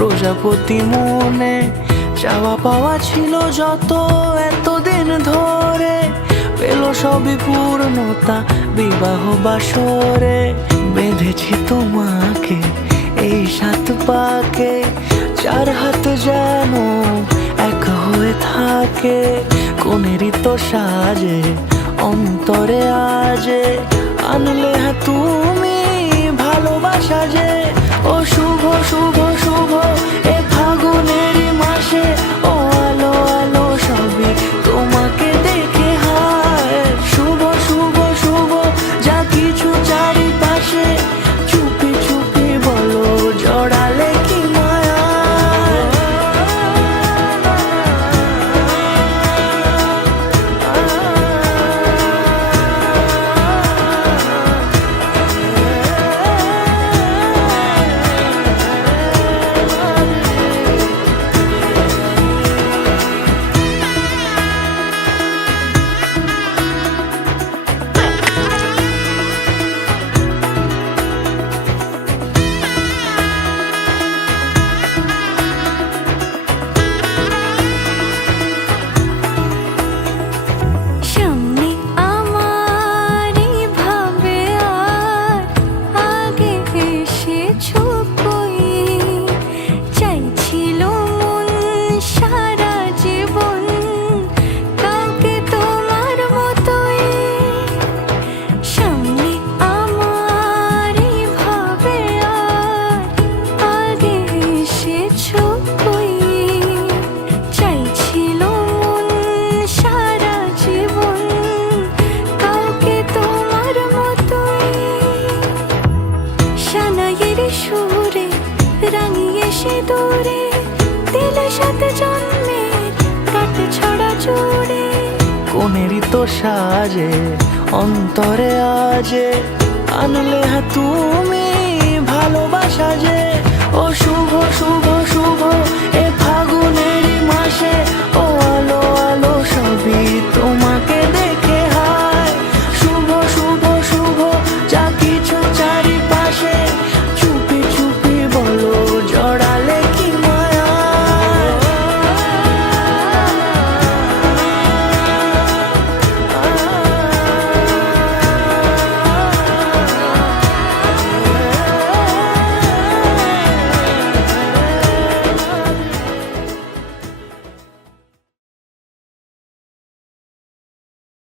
প্রজাপতি মনে চাওয়া পাওয়া ছিল যত এতদিন ধরে, পেল সবই পূর্ণতা বিবাহ বাসরে। বেঁধেছি তোমাকে এই 7 পাকে, 4 হাত যেন এক হয়ে থাকে। কোনেরই তো সাজে অন্তরে আজে, আনলে হ্যাঁ তুমি ভালোবাসা যে। ও শুভ শুভ শুভ এ ফাগুনেরই মাসে, ও আলো আলো সবই তোমাকে দেখে হায়। শুভ শুভ শুভ যা কিছু চারিপাশে, চুপি চুপি বলো জড়ালে কি মায়া। সুরে রাঙিয়ে সে দূরে দিলে 7 জন্মের কাট ছড়া জুড়ে। কোনেরই তো সাজে অন্তরে আজে, আনলে হ্যাঁ তুমি ভালোবাসা যে।